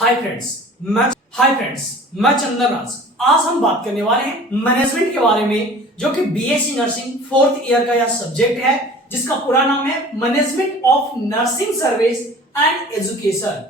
Hi friends, मैं चंदन राज। आज हम बात करने वाले हैं मैनेजमेंट के बारे में, जो कि बीएससी नर्सिंग 4th ईयर का यह सब्जेक्ट है, जिसका पूरा नाम है management of nursing service and education.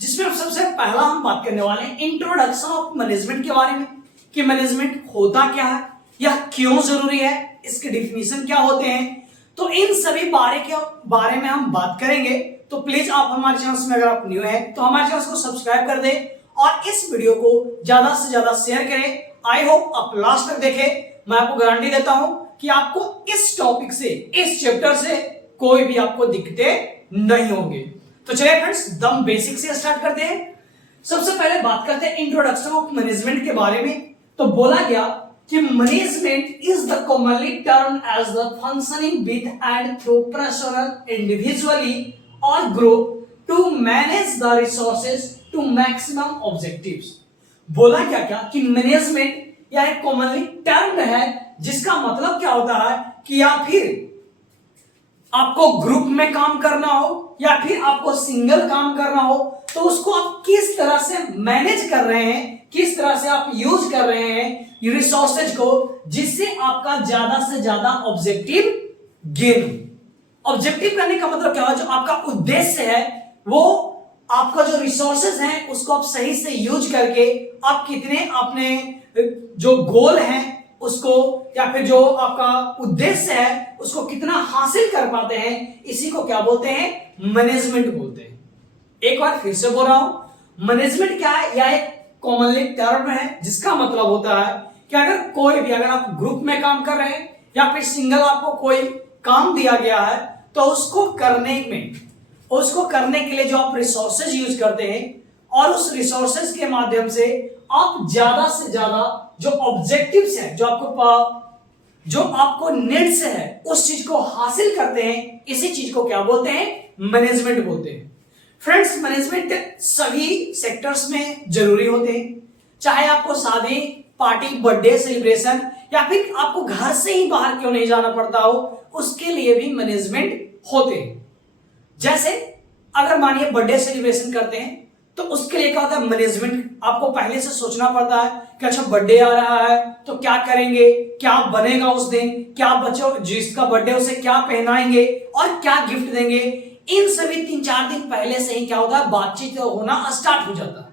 जिसमें अब सबसे पहला हम बात करने वाले हैं इंट्रोडक्शन ऑफ मैनेजमेंट के बारे में, कि मैनेजमेंट होता क्या है, यह क्यों जरूरी है, इसके डिफिनीशन क्या होते हैं। तो इन सभी बारे में हम बात करेंगे। तो प्लीज आप हमारे चैनल में अगर आप न्यू हैं तो हमारे चैनल को सब्सक्राइब कर दें और इस वीडियो को ज्यादा से ज्यादा शेयर करें। आई होप आप लास्ट तक देखें। मैं आपको गारंटी देता हूं कि आपको इस टॉपिक से, इस चैप्टर से कोई भी आपको दिक्कतें नहीं होंगे। तो चलिए फ्रेंड्स, दम बेसिक से स्टार्ट करते हैं। सबसे पहले बात करते हैं इंट्रोडक्शन ऑफ मैनेजमेंट के बारे में। तो बोला गया कि management is the commonly term as the functioning with and through personal individually और group to manage the resources to maximum objectives. बोला क्या कि मैनेजमेंट या एक कॉमनली टर्म है, जिसका मतलब क्या होता है कि या फिर आपको ग्रुप में काम करना हो या फिर आपको सिंगल काम करना हो, तो उसको आप किस तरह से मैनेज कर रहे हैं, किस तरह से आप यूज कर रहे हैं रिसोर्सेज को, जिससे आपका ज्यादा से ज्यादा ऑब्जेक्टिव गेन हो। ऑब्जेक्टिव करने का मतलब क्या है, जो आपका उद्देश्य है वो आपका जो रिसोर्सेज हैं उसको आप सही से यूज करके आप कितने अपने जो गोल है उसको या फिर जो आपका उद्देश्य है उसको कितना हासिल कर पाते हैं, इसी को क्या बोलते हैं, मैनेजमेंट बोलते हैं। एक बार फिर से बोल रहा हूं, मैनेजमेंट क्या है, यह एक कॉमनली टर्म है, जिसका मतलब होता है कि अगर आप ग्रुप में काम कर रहे हैं या फिर सिंगल आपको कोई काम दिया गया है, तो उसको करने के लिए जो आप रिसोर्सेज यूज करते हैं और उस रिसोर्सेज के माध्यम से आप ज्यादा से ज्यादा जो ऑब्जेक्टिव्स है, जो आपको नीड्स है, उस चीज को हासिल करते हैं, इसी चीज को क्या बोलते हैं, मैनेजमेंट बोलते हैं। फ्रेंड्स, मैनेजमेंट सभी सेक्टर्स में जरूरी होते हैं। चाहे आपको शादी, पार्टी, बर्थडे सेलिब्रेशन या फिर आपको घर से ही बाहर क्यों नहीं जाना पड़ता हो, उसके लिए भी मैनेजमेंट होते हैं। जैसे अगर मानिए बर्थडे सेलिब्रेशन करते हैं, तो उसके लिए क्या होता है, मैनेजमेंट आपको पहले से सोचना पड़ता है कि अच्छा बर्थडे आ रहा है तो क्या करेंगे, क्या बनेगा उस दिन, क्या बच्चों जिसका बर्थडे उसे क्या पहनाएंगे और क्या गिफ्ट देंगे। इन सभी 3-4 दिन पहले से ही क्या होता है, बातचीत होना स्टार्ट हो जाता है।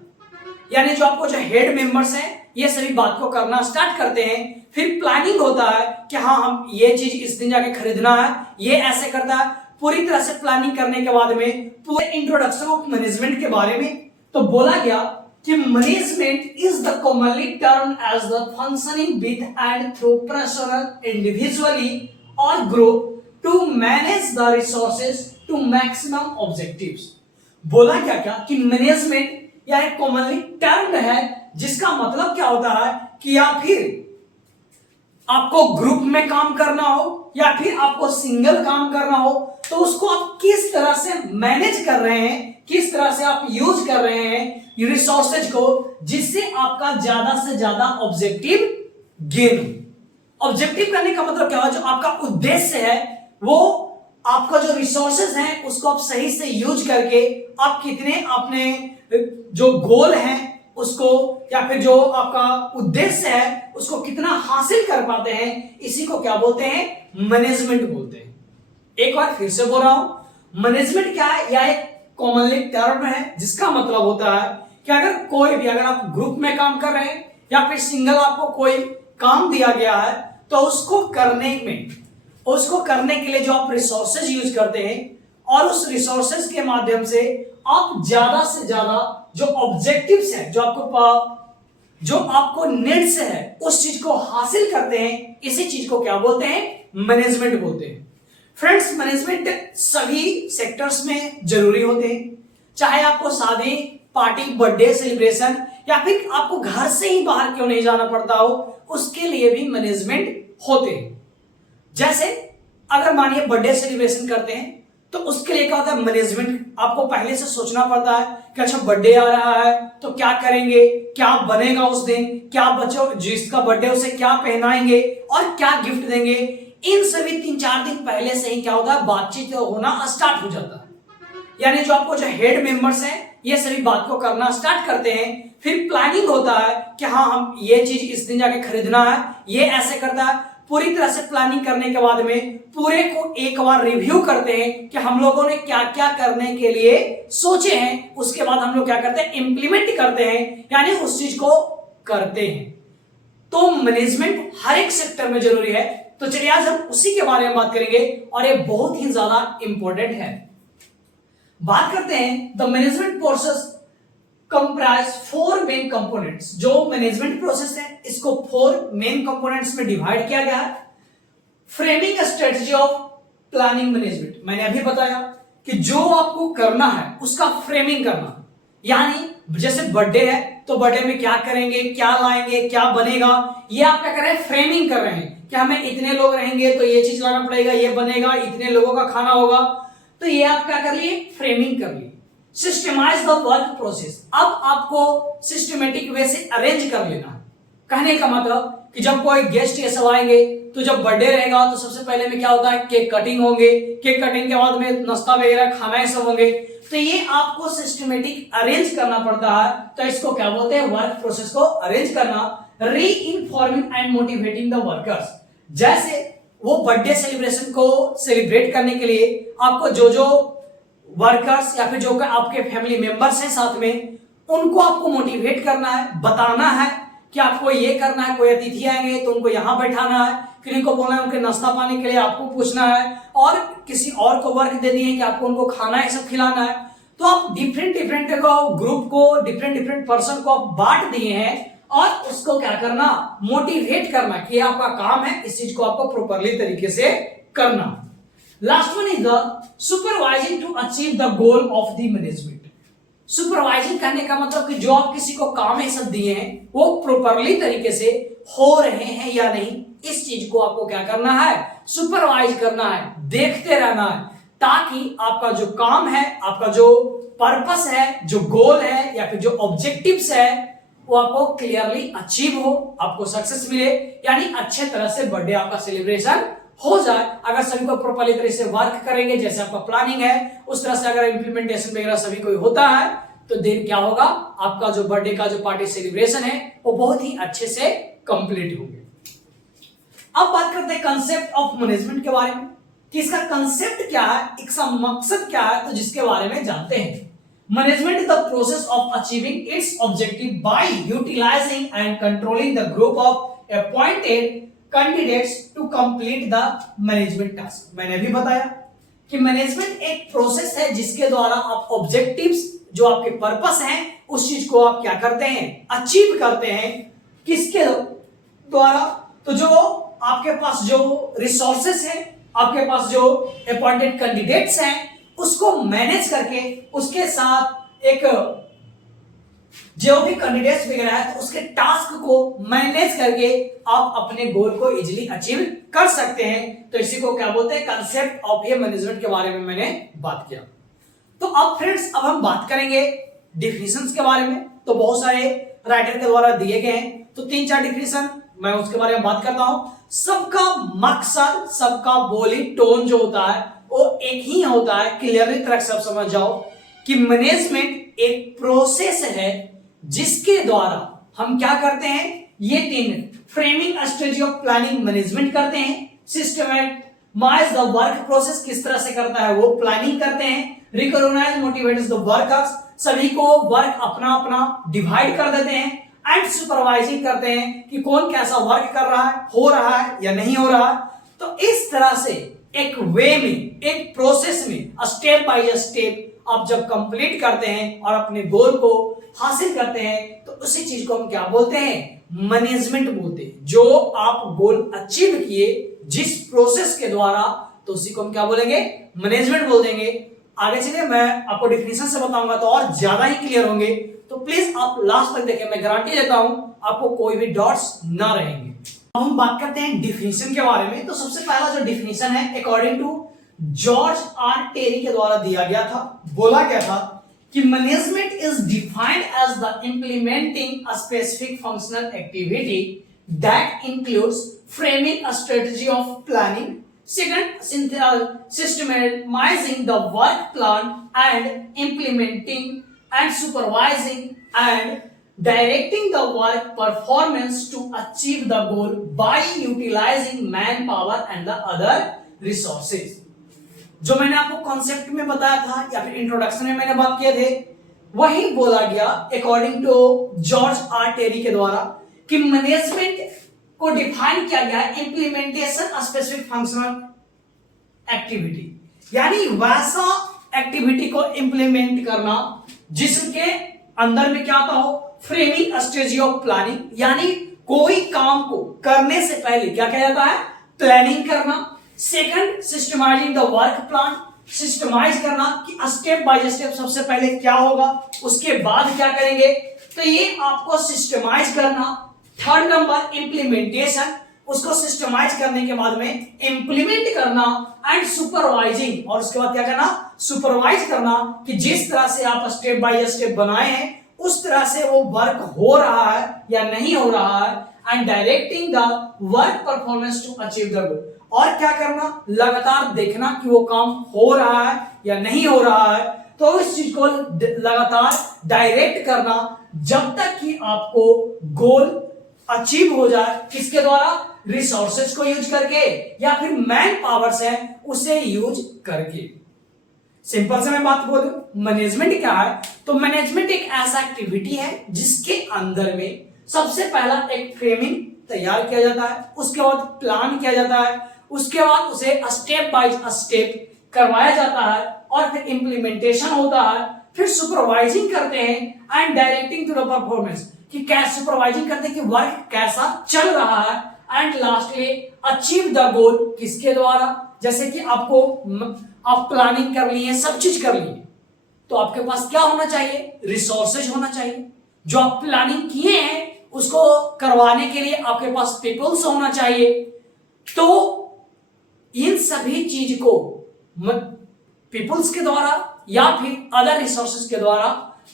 यानी जो आपको जो हेड मेंबर्स हैं ये सभी बात को करना स्टार्ट करते हैं। फिर प्लानिंग होता है कि हाँ, हम ये चीज इस दिन जाके खरीदना है, ये ऐसे करता है। पूरी तरह से प्लानिंग करने के बाद में पूरे इंट्रोडक्शन ऑफ मैनेजमेंट के बारे में तो बोला गया कि management is the commonly term as the functioning with and through personal individually और group to manage the resources to maximum objectives. बोला क्या कि मैनेजमेंट या एक कॉमनली टर्म है, जिसका मतलब क्या होता है कि या फिर आपको ग्रुप में काम करना हो या फिर आपको सिंगल काम करना हो, तो उसको आप किस तरह से मैनेज कर रहे हैं, किस तरह से आप यूज कर रहे हैं रिसोर्सेज को, जिससे आपका ज्यादा से ज्यादा ऑब्जेक्टिव गेन हो। ऑब्जेक्टिव करने का मतलब क्या है, जो आपका उद्देश्य है वो आपका जो रिसोर्सेज हैं उसको आप सही से यूज करके आप कितने अपने जो गोल है उसको या फिर जो आपका उद्देश्य है उसको कितना हासिल कर पाते हैं, इसी को क्या बोलते हैं, मैनेजमेंट बोलते हैं। एक बार फिर से बोल रहा हूं, मैनेजमेंट क्या है, यह एक कॉमनली टर्म है, जिसका मतलब होता है कि अगर आप ग्रुप में काम कर रहे हैं या फिर सिंगल आपको कोई काम दिया गया है, तो उसको करने के लिए जो आप रिसोर्सेज यूज करते हैं और उस रिसोर्सेज के माध्यम से आप ज्यादा से ज्यादा जो ऑब्जेक्टिव्स है, जो आपको नीड्स है, उस चीज को हासिल करते हैं, इसी चीज को क्या बोलते हैं, मैनेजमेंट बोलते हैं। फ्रेंड्स, मैनेजमेंट सभी सेक्टर्स में जरूरी होते हैं। चाहे आपको शादी, पार्टी, बर्थडे सेलिब्रेशन या फिर आपको घर से ही बाहर क्यों नहीं जाना पड़ता हो, उसके लिए भी मैनेजमेंट होते हैं। जैसे अगर मानिए बर्थडे सेलिब्रेशन करते हैं, तो उसके लिए क्या होता है, मैनेजमेंट आपको पहले से सोचना पड़ता है कि अच्छा बर्थडे आ रहा है तो क्या करेंगे, क्या बनेगा उस दिन, क्या बच्चों जिसका बर्थडे उसे क्या पहनाएंगे और क्या गिफ्ट देंगे। इन सभी 3-4 दिन पहले से ही क्या होता है, बातचीत होना स्टार्ट हो जाता है। यानी जो आपको जो हेड मेंबर्स हैं ये सभी बात को करना स्टार्ट करते हैं। फिर प्लानिंग होता है कि हाँ हम ये चीज इस दिन जाके खरीदना है, ये ऐसे करता है। पूरी तरह से प्लानिंग करने के बाद में पूरे को एक बार रिव्यू करते हैं कि हम लोगों ने क्या क्या करने के लिए सोचे हैं। उसके बाद हम लोग क्या करते हैं, इंप्लीमेंट करते हैं, यानी उस चीज को करते हैं। तो मैनेजमेंट हर एक सेक्टर में जरूरी है। तो चलिए आज हम उसी के बारे में बात करेंगे और ये बहुत ही ज्यादा इंपॉर्टेंट है। बात करते हैं the management process comprise 4 main components. जो मैनेजमेंट प्रोसेस है इसको 4 मेन कंपोनेंट्स में डिवाइड किया गया है। Framing strategy of planning management, मैंने अभी बताया कि जो आपको करना है उसका फ्रेमिंग करना, यानी जैसे बर्थडे है तो बर्थडे में क्या करेंगे, क्या लाएंगे, क्या बनेगा, ये आप क्या कर रहे हैं, फ्रेमिंग कर रहे हैं कि हमें इतने लोग रहेंगे तो ये चीज लाना पड़ेगा, ये बनेगा, इतने लोगों का खाना होगा। तो ये आप क्या कर लिए, फ्रेमिंग कर लिए। सिस्टमाइज द वर्क प्रोसेस, अब आपको सिस्टमेटिक वे से अरेंज कर लेना है। कहने का मतलब कि जब कोई गेस्ट ये सब आएंगे तो जब बर्थडे रहेगा तो सबसे पहले में क्या होता है, केक कटिंग होंगे, केक कटिंग के बाद में नाश्ता वगैरह खाना ये सब होंगे। तो ये आपको सिस्टमेटिक अरेंज करना पड़ता है। तो इसको क्या बोलते हैं, वर्क प्रोसेस को अरेंज करना। री informing and motivating the workers, जैसे वो बर्थडे सेलिब्रेशन को सेलिब्रेट करने के लिए आपको जो जो वर्कर्स या फिर जो आपके फैमिली मेंबर्स हैं साथ में, उनको आपको मोटिवेट करना है, बताना है कि आपको ये करना है। कोई अतिथि आएंगे तो उनको यहां बैठाना है, किन्हीं को बोलना है उनके नाश्ता पानी के लिए आपको पूछना है, और किसी और को वर्क दे दिए कि आपको उनको खाना है, सब खिलाना है। तो आप डिफरेंट ग्रुप को, डिफरेंट पर्सन को आप बांट दिए हैं और उसको क्या करना, मोटिवेट करना कि आपका काम है, इस चीज को आपको प्रॉपरली तरीके से करना। Last one is the supervising to achieve the goal of the management. Supervising करने का मतलब कि जो आप किसी को काम है सब दिए हैं वो प्रॉपरली तरीके से हो रहे हैं या नहीं, इस चीज को आपको क्या करना है, सुपरवाइज करना है, देखते रहना है, ताकि आपका जो काम है, आपका जो पर्पस है, जो गोल है या फिर जो ऑब्जेक्टिव्स है वो आपको क्लियरली अचीव हो, आपको सक्सेस मिले, यानी अच्छे तरह से बर्थडे आपका सेलिब्रेशन हो जाए। अगर सभी को प्रॉपरली तरह से वर्क करेंगे, जैसे आपका प्लानिंग है उस तरह से अगर इंप्लीमेंटेशन वगैरह सभी कोई होता है तो देन क्या होगा, आपका जो बर्थडे का जो पार्टी सेलिब्रेशन है वो बहुत ही अच्छे से कंप्लीट होंगे। अब बात करते हैं कंसेप्ट ऑफ मैनेजमेंट के बारे में कि इसका कंसेप्ट क्या है, इसका मकसद क्या है, तो जिसके बारे में जानते हैं। Management is the process of achieving its objective by utilizing and controlling the group of appointed candidates to complete the management task. मैंने भी बताया कि मैनेजमेंट एक प्रोसेस है जिसके द्वारा आप ऑब्जेक्टिव्स, जो आपके पर्पस हैं, उस चीज को आप क्या करते हैं, अचीव करते हैं। किसके द्वारा, तो जो आपके पास जो रिसोर्सेस हैं, आपके पास जो अपॉइंटेड कैंडिडेट्स हैं, उसको मैनेज करके उसके साथ एक जो भी कैंडिडेट्स वगैरह है तो उसके टास्क को मैनेज करके आप अपने गोल को इजीली अचीव कर सकते हैं। तो इसी को क्या बोलते हैं, कंसेप्ट ऑफ ये मैनेजमेंट के बारे में मैंने बात किया। तो अब फ्रेंड्स, अब हम बात करेंगे डिफिनेशंस के बारे में। तो बहुत सारे राइटर के द्वारा दिए गए हैं, तो 3-4 डिफिनेशन मैं उसके बारे में बात करता हूं। सबका मकसद, सबका बोली टोन जो होता है वो एक ही होता है। क्लियरली तरह सब समझ जाओ कि मैनेजमेंट एक प्रोसेस है जिसके द्वारा हम क्या करते हैं, ये 3 framing strategy of planning management करते हैं, सिस्टमैटिक द वर्क प्रोसेस किस तरह से करता है वो प्लानिंग करते हैं, रिकॉग्नाइज मोटिवेट्स द वर्कर्स, सभी को वर्क अपना अपना डिवाइड कर देते हैं, एंड सुपरवाइजिंग करते हैं कि कौन कैसा वर्क कर रहा है, हो रहा है या नहीं हो रहा। तो इस तरह से एक वे में, एक प्रोसेस में, स्टेप बाय स्टेप आप जब कंप्लीट करते हैं और अपने गोल को हासिल करते हैं तो उसी चीज को हम क्या बोलते हैं, मैनेजमेंट बोलते हैं। जो आप गोल अचीव किए जिस प्रोसेस के द्वारा, तो उसी को हम क्या बोलेंगे, मैनेजमेंट बोल देंगे। आगे चलिए मैं आपको डिफिनेशन से बताऊंगा तो और ज्यादा ही क्लियर होंगे, तो प्लीज आप लास्ट तक देखें, मैं गारंटी देता हूं आपको कोई भी डॉट्स ना रहेंगे। अब हम बात करते हैं डिफिनेशन के बारे में। तो सबसे पहला जो डिफिनेशन है according to George R Terry के द्वारा दिया गया था, बोला गया था कि management is defined as the implementing a specific functional activity that includes framing a strategy of planning, second systemizing the work plan and implementing and supervising and directing the work performance to achieve the goal by utilizing manpower and the other resources. जो मैंने आपको concept में बताया था या फिर introduction में मैंने बात किए थे, वही बोला गया according to George R Terry के द्वारा कि मैनेजमेंट को डिफाइन किया गया है इंप्लीमेंटेशन स्पेसिफिक फंक्शनल एक्टिविटी, यानी वैसा एक्टिविटी को इंप्लीमेंट करना जिसके अंदर में क्या आता हो, फ्रेमिंग स्टेज ऑफ प्लानिंग, यानी कोई काम को करने से पहले क्या किया जाता है, प्लानिंग करना। Second, systemizing the work plan, systemize करना कि स्टेप बाय स्टेप सबसे पहले क्या होगा, उसके बाद क्या करेंगे, तो ये आपको सिस्टमाइज करना। थर्ड नंबर, इंप्लीमेंटेशन, उसको सिस्टमाइज करने के बाद में इंप्लीमेंट करना एंड सुपरवाइजिंग, और उसके बाद क्या करना, सुपरवाइज करना कि जिस तरह से आप स्टेप बाय स्टेप बनाए हैं उस तरह से वो वर्क हो रहा है या नहीं हो रहा है। And directing the work performance to achieve the goal, और क्या करना, लगातार देखना कि वो काम हो रहा है या नहीं हो रहा है, तो इस चीज को लगातार डायरेक्ट करना जब तक कि आपको गोल अचीव हो जाए। किसके द्वारा, रिसोर्सेज को यूज करके या फिर मैन पावर्स है उसे यूज करके। सिंपल से मैं बात बोलूं, मैनेजमेंट क्या है, तो मैनेजमेंट एक ऐसा एक्टिविटी है जिसके अंदर में सबसे पहला एक फ्रेमिंग तैयार किया जाता है, उसके बाद प्लान किया जाता है, उसके बाद उसे स्टेप बाय स्टेप करवाया जाता है, और फिर इंप्लीमेंटेशन होता है, फिर सुपरवाइजिंग करते हैं and directing to the performance कि कैसे सुपरवाइजिंग करते हैं कि वर्क कैसा चल रहा है, एंड लास्टली अचीव द गोल, किसके द्वारा, जैसे कि आप प्लानिंग कर लिए, सब चीज कर लिए, तो आपके पास क्या होना चाहिए, रिसोर्सेज होना चाहिए। जो आप प्लानिंग किए हैं उसको करवाने के लिए आपके पास पीपल्स होना चाहिए। तो इन सभी चीज को पीपल्स के द्वारा या फिर अदर रिसोर्सेज के द्वारा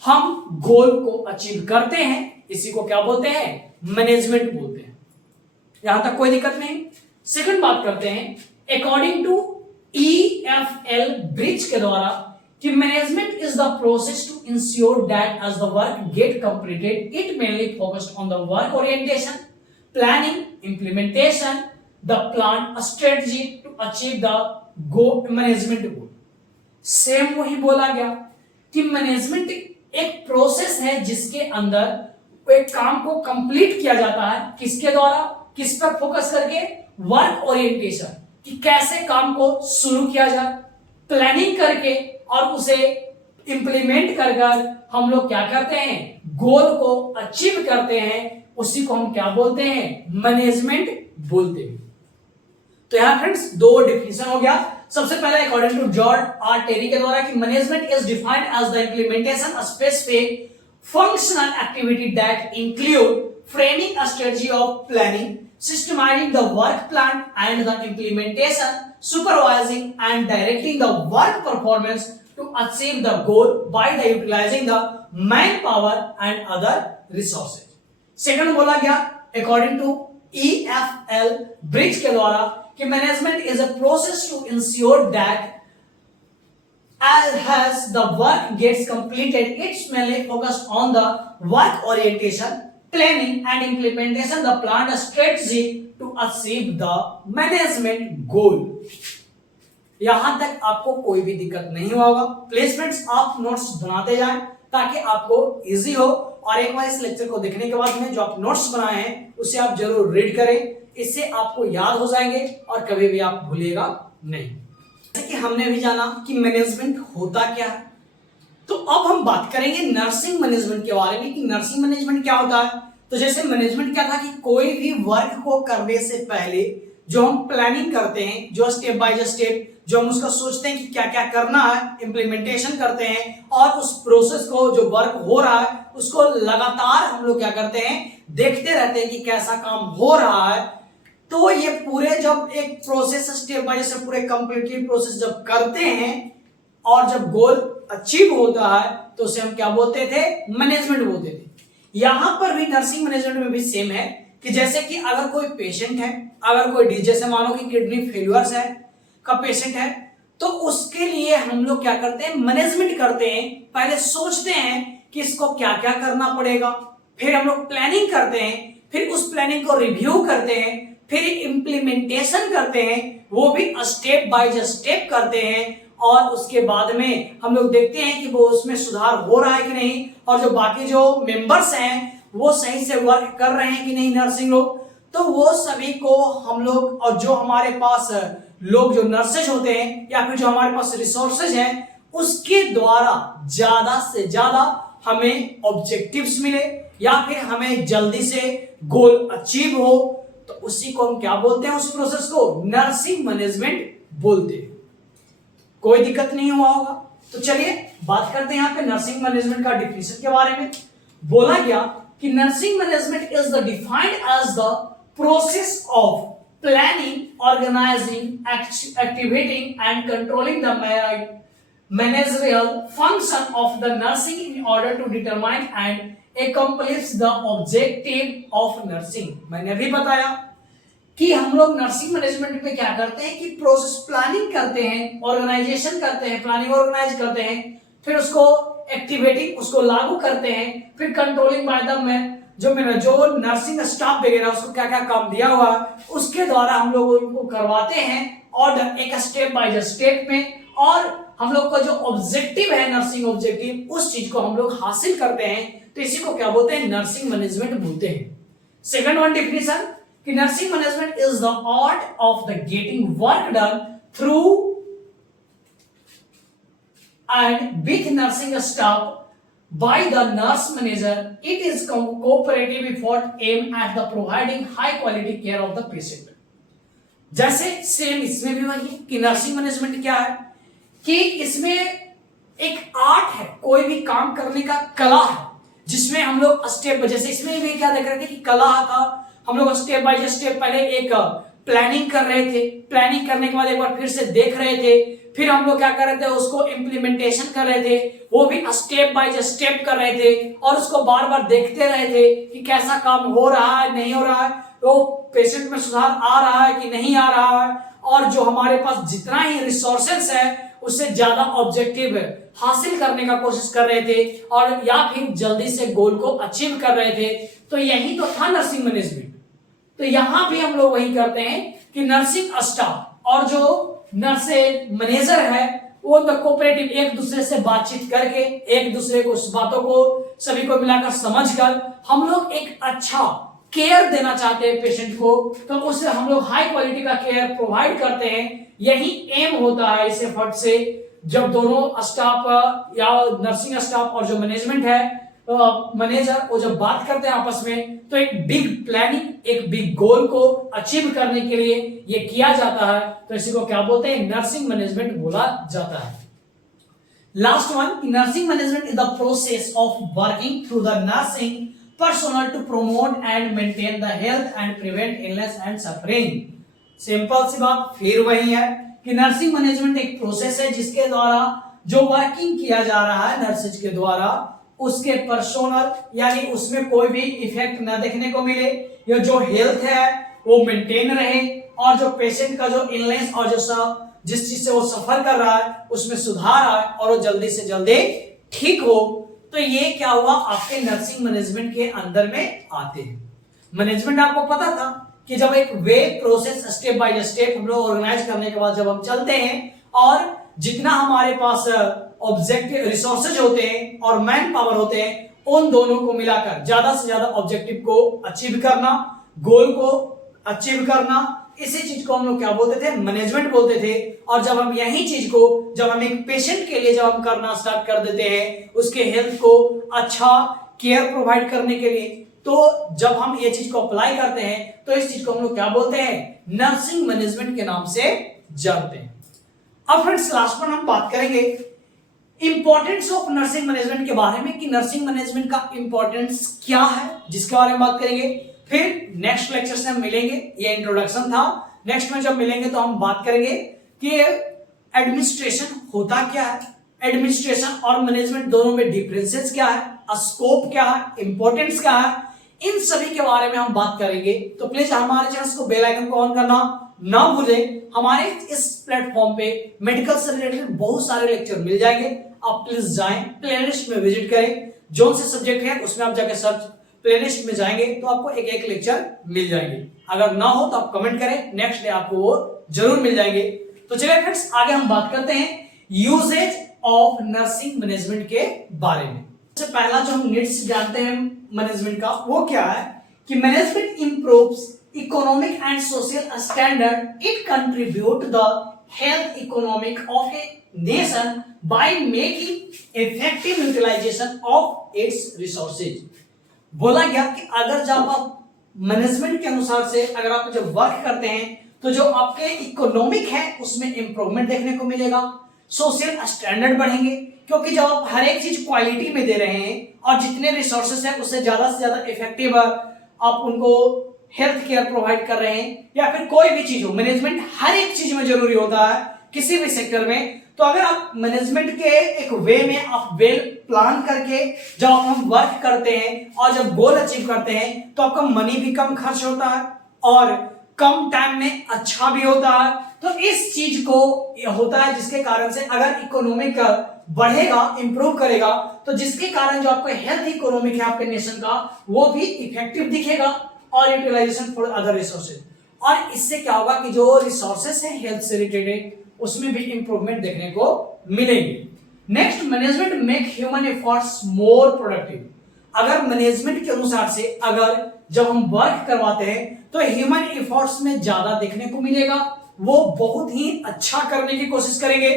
हम गोल को अचीव करते हैं, इसी को क्या बोलते हैं, मैनेजमेंट बोलते हैं। यहां तक कोई दिक्कत नहीं। सेकंड बात करते हैं अकॉर्डिंग टू EFL ब्रिज के द्वारा कि management is the process to ensure that as the work get completed it mainly focused on the work orientation, planning, implementation the plan strategy to achieve the goal, management goal. Same वही बोला गया कि management एक process है जिसके अंदर एक काम को कंप्लीट किया जाता है, किसके द्वारा, किस पर फोकस करके, वर्क ओरिएंटेशन कि कैसे काम को शुरू किया जाए, प्लानिंग करके और उसे इंप्लीमेंट कर हम लोग क्या करते हैं, गोल को अचीव करते हैं, उसी को हम क्या बोलते हैं, मैनेजमेंट बोलते हैं। तो यहां फ्रेंड्स दो डिफिनेशन हो गया। सबसे पहले according to George R Terry के द्वारा कि management is defined as the implementation of specific functional activity that include framing a strategy of planning, systemizing the work plan and the implementation, supervising and directing the work performance to achieve the goal by the utilizing the manpower and other resources. Second बोला गया according to EFL bridge के द्वारा कि management is a process to ensure that as the work gets completed, it's mainly focused on the work orientation, planning and implementation the planned strategy to achieve the management goal. यहां तक आपको कोई भी दिक्कत नहीं होगा। प्लीज फ्रेंड्स आप notes बनाते जाएं ताकि आपको इजी हो, और एक बार इस लेक्चर को देखने के बाद में जो आप नोट्स बनाए हैं उसे आप जरूर रीड करें, इससे आपको याद हो जाएंगे और कभी भी आप भूलिएगा नहीं। जैसे कि हमने भी जाना कि मैनेजमेंट होता क्या है, तो अब हम बात करेंगे नर्सिंग मैनेजमेंट के बारे में कि नर्सिंग मैनेजमेंट क्या होता है। तो जैसे मैनेजमेंट क्या था कि कोई भी वर्क को करने से पहले जो हम प्लानिंग करते हैं, जो स्टेप बाय स्टेप जो हम उसका सोचते हैं कि क्या क्या करना है, इंप्लीमेंटेशन करते हैं, और उस प्रोसेस को जो वर्क हो रहा है उसको लगातार हम लोग क्या करते हैं, देखते रहते हैं कि कैसा काम हो रहा है। तो ये पूरे जब एक प्रोसेस स्टेप बाय स्टेप पूरे कंप्लीटली प्रोसेस जब करते हैं और जब गोल अचीव होता है तो उसे हम क्या बोलते थे, मैनेजमेंट बोलते थे। यहां पर भी नर्सिंग मैनेजमेंट में भी सेम है कि जैसे कि अगर कोई पेशेंट है, अगर कोई जैसे मानो कि किडनी फेल्यूर्स है का पेशेंट है, तो उसके लिए हम लोग क्या करते हैं, मैनेजमेंट करते हैं। पहले सोचते हैं कि इसको क्या क्या करना पड़ेगा, फिर हम लोग प्लानिंग करते हैं, फिर उस प्लानिंग को रिव्यू करते हैं, फिर इम्प्लीमेंटेशन करते हैं, वो भी स्टेप बाय स्टेप करते हैं। और उसके बाद में हम लोग देखते हैं कि वो उसमें सुधार हो रहा है कि नहीं, और जो बाकी जो मेंबर्स हैं वो सही से वर्क कर रहे हैं कि नहीं नर्सिंग लोग। तो वो सभी को हम लोग, और जो हमारे पास लोग जो नर्सेज होते हैं या फिर जो हमारे पास रिसोर्सेज हैं, उसके द्वारा ज्यादा से ज्यादा हमें ऑब्जेक्टिव्स मिले या फिर हमें जल्दी से गोल अचीव हो, तो उसी को हम क्या बोलते हैं, उस प्रोसेस को नर्सिंग मैनेजमेंट बोलते हैं। कोई दिक्कत नहीं हुआ होगा। तो चलिए बात करते हैं यहाँ पे नर्सिंग मैनेजमेंट का डिफिनेशन के बारे में। बोला गया कि nursing management is the defined as the process of planning, organizing, activating and controlling the managerial function of the nursing in order to determine and accomplish the objective of nursing। मैंने अभी बताया कि हम लोग नर्सिंग मैनेजमेंट में क्या करते हैं कि प्रोसेस प्लानिंग करते हैं, ऑर्गेनाइजेशन करते हैं, प्लानिंग ऑर्गेनाइज करते हैं, फिर उसको एक्टिवेटिंग, उसको लागू करते हैं, फिर कंट्रोलिंग बाय द जो नर्सिंग स्टाफ वगैरह उसको क्या क्या काम दिया हुआ उसके द्वारा हम लोग उनको करवाते हैं ऑर्डर एक स्टेप बाय स्टेप में। और हम लोग का जो ऑब्जेक्टिव है नर्सिंग ऑब्जेक्टिव, उस चीज को हम लोग हासिल करते हैं। तो इसी को क्या बोलते हैं, नर्सिंग मैनेजमेंट बोलते हैं। सेकंड वन डिफिनेशन कि nursing management is the art of the getting work done through and with nursing staff by the nurse manager. It is cooperative effort aimed at the providing high quality care of the patient। जैसे same इसमें भी वही कि nursing management क्या है कि इसमें एक आर्ट है, कोई भी काम करने का कला है, जिसमें हम लोग स्टेप, जैसे इसमें भी क्या देख रहे थे कि कला था, हम लोग स्टेप बाय स्टेप पहले एक प्लानिंग कर रहे थे, प्लानिंग करने के बाद एक बार फिर से देख रहे थे, फिर हम लोग क्या कर रहे थे, उसको इम्प्लीमेंटेशन कर रहे थे, वो भी स्टेप बाय स्टेप कर रहे थे, और उसको बार बार देखते रहे थे कि कैसा काम हो रहा है, नहीं हो रहा है, तो पेशेंट में सुधार आ रहा है कि नहीं आ रहा है, और जो हमारे पास जितना ही रिसोर्सेस है उससे ज्यादा ऑब्जेक्टिव हासिल करने का कोशिश कर रहे थे, और या फिर जल्दी से गोल को अचीव कर रहे थे। तो यही तो था नर्सिंग मैनेजमेंट। तो यहां भी हम लोग वही करते हैं कि नर्सिंग स्टाफ और जो नर्सिंग मैनेजर है वो तो कोऑपरेटिव, एक दूसरे से बातचीत करके, एक दूसरे को बातों को सभी को मिलाकर समझकर हम लोग एक अच्छा केयर देना चाहते हैं पेशेंट को, तो उससे हम लोग हाई क्वालिटी का केयर प्रोवाइड करते हैं। यही एम होता है इस एफर्ट से। जब दोनों स्टाफ या नर्सिंग स्टाफ और जो मैनेजमेंट है मैनेजर वो जब बात करते हैं आपस में, तो एक बिग प्लानिंग, एक बिग गोल को अचीव करने के लिए ये किया जाता है। तो इसी को क्या बोलते हैं, नर्सिंग मैनेजमेंट बोला जाता है। Last one, nursing management is the process of working through the nursing personal to promote and maintain the health and prevent illness and suffering. Simple सी बात फिर वही है कि नर्सिंग मैनेजमेंट एक प्रोसेस है जिसके द्वारा जो वर्किंग किया जा रहा है नर्सेज के द्वारा, उसके पर्सोनल यानी उसमें कोई भी इफेक्ट न देखने को मिले, या जो हेल्थ है वो मेंटेन रहे, और जो पेशेंट का जो इलनेस और जो जिस चीज से वो सफर कर रहा है उसमें सुधार आए और वो जल्दी से जल्दी ठीक हो। तो ये क्या हुआ, आपके नर्सिंग मैनेजमेंट के अंदर में आते हैं। मैनेजमेंट आपको पता था कि जब एक way process step by step हम लोग ऑर्गेनाइज करने के बाद जब हम चलते हैं, और जितना हमारे पास ऑब्जेक्टिव रिसोर्सेज होते हैं और मैन पावर होते हैं, उन दोनों को मिलाकर ज्यादा से ज्यादा ऑब्जेक्टिव को अचीव करना, गोल को अचीव करना, इसी चीज को हम लोग क्या बोलते थे, मैनेजमेंट बोलते थे। और जब हम यही चीज को जब हम एक पेशेंट के लिए जब हम करना स्टार्ट कर देते हैं, उसके हेल्थ को अच्छा केयर प्रोवाइड करने के लिए, तो जब हम ये चीज को अप्लाई करते हैं तो इस चीज को हम लोग क्या बोलते हैं, नर्सिंग मैनेजमेंट के नाम से जानते हैं। अब फ्रेंड्स लास्ट पर हम बात करेंगे इंपॉर्टेंस ऑफ नर्सिंग मैनेजमेंट के बारे में कि नर्सिंग मैनेजमेंट का इंपॉर्टेंस क्या है, जिसके बारे में बात करेंगे। फिर नेक्स्ट लेक्चर से हम मिलेंगे, ये इंट्रोडक्शन था। नेक्स्ट में जब मिलेंगे तो हम बात करेंगे कि एडमिनिस्ट्रेशन होता क्या है, एडमिनिस्ट्रेशन और मैनेजमेंट दोनों में डिफरेंसेस क्या है, स्कोप क्या है, इंपॉर्टेंस क्या है, इन सभी के बारे में हम बात करेंगे। तो प्लीज हमारे चैनल को बेल आइकन को ऑन करना, ना भूलें, हमारे इस प्लेटफॉर्म पे मेडिकल से रिलेटेड बहुत सारे लेक्चर मिल जाएंगे। आप प्लीज जाएं, प्लेलिस्ट में विजिट करें, जो से सब्जेक्ट है उसमें आप जाके सर्च प्लेलिस्ट में जाएंगे तो आपको एक एक लेक्चर मिल जाएंगे। अगर ना हो तो आप कमेंट करें, नेक्स्ट डे आपको वो जरूर मिल जाएंगे। तो चलिए फ्रेंड्स, आगे हम बात करते हैं यूजेज ऑफ नर्सिंग मैनेजमेंट के बारे में। सबसे पहला जो हम नीड्स जानते हैं मैनेजमेंट का, वो क्या है कि management improves economic and social standard, it contribute the health economic of a nation by making effective utilization of its resources. बोला गया कि अगर जब आप मैनेजमेंट के अनुसार से अगर आप जब वर्क करते हैं तो जो आपके इकोनॉमिक है उसमें इंप्रूवमेंट देखने को मिलेगा, सोशल स्टैंडर्ड बढ़ेंगे, क्योंकि जब आप हर एक चीज क्वालिटी में दे रहे हैं और जितने रिसोर्सेस हैं उससे ज्यादा इफेक्टिव आप उनको हेल्थ केयर प्रोवाइड कर रहे हैं या फिर कोई भी चीज हो, मैनेजमेंट हर एक चीज में जरूरी होता है किसी भी सेक्टर में। तो अगर आप मैनेजमेंट के एक वे में आप वेल प्लान करके जब हम वर्क करते हैं और जब गोल अचीव करते हैं तो आपका मनी भी कम खर्च होता है और कम टाइम में अच्छा भी होता है। तो इस चीज को होता है जिसके कारण से अगर इकोनॉमिक बढ़ेगा, इंप्रूव करेगा, तो जिसके कारण जो आपका हेल्थ इकोनॉमिक है आपके नेशन का वो भी इफेक्टिव दिखेगा और यूटिलाइजेशन फॉर अदर रिसोर्सेज। और इससे क्या होगा कि जो रिसोर्सेज है हेल्थ से रिलेटेड उसमें भी इंप्रूवमेंट देखने को मिलेंगे। Next, management make human efforts more productive. अगर मैनेजमेंट के अनुसार से अगर जब हम वर्क करवाते हैं तो ह्यूमन एफर्ट्स में ज्यादा देखने को मिलेगा, वो बहुत ही अच्छा करने की कोशिश करेंगे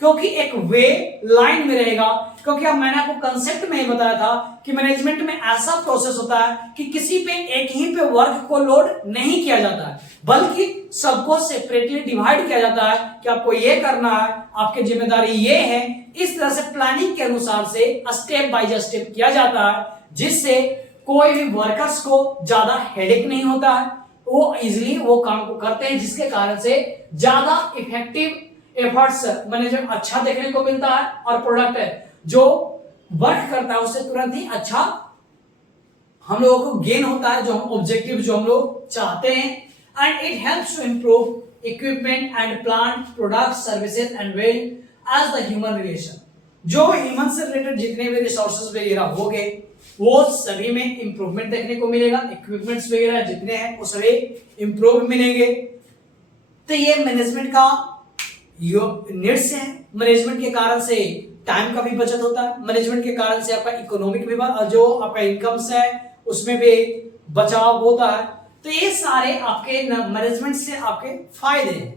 क्योंकि एक वे लाइन में रहेगा। क्योंकि अब मैंने आपको कंसेप्ट में ही बताया था कि मैनेजमेंट में ऐसा प्रोसेस होता है कि किसी पे एक ही पे वर्क को लोड नहीं किया जाता है, बल्कि सबको सेपरेटली डिवाइड किया जाता है कि आपको ये करना है, आपकी जिम्मेदारी ये है। इस तरह से प्लानिंग के अनुसार से स्टेप बाय स्टेप किया जाता है, जिससे कोई भी वर्कर्स को ज्यादा हेडेक नहीं होता है, वो इजिली वो काम को करते हैं, जिसके कारण से ज्यादा इफेक्टिव एफर्ट्स मैनेजमेंट अच्छा देखने को मिलता है और प्रोडक्ट है जो वर्क करता है उससे तुरंत ही अच्छा हम लोगों को गेन होता है, जो हम ऑब्जेक्टिव जो हम लोग चाहते हैं। And it helps to improve equipment and plant product services and well as the human relation. जो ह्यूमन से रिलेटेड जितने भी रिसोर्सेज वगैरह हो गए वो सभी में इंप्रूवमेंट देखने को मिलेगा, इक्विपमेंट्स वगैरह जितने हैं वो सभी इंप्रूव मिलेंगे। तो ये मैनेजमेंट का नीड्स है। मैनेजमेंट के कारण से टाइम का भी बचत होता है, मैनेजमेंट के कारण से आपका इकोनॉमिक भी जो आपका इनकम्स है उसमें भी बचाव होता है। तो ये सारे आपके मैनेजमेंट से आपके फायदे हैं।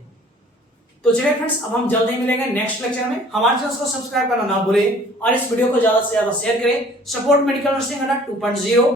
तो चलिए फ्रेंड्स, अब हम जल्द ही मिलेंगे नेक्स्ट लेक्चर में। हमारे चैनल को सब्सक्राइब करना ना भूलें और इस वीडियो को ज्यादा से ज्यादा शेयर करें। Support medical nursing 2.0।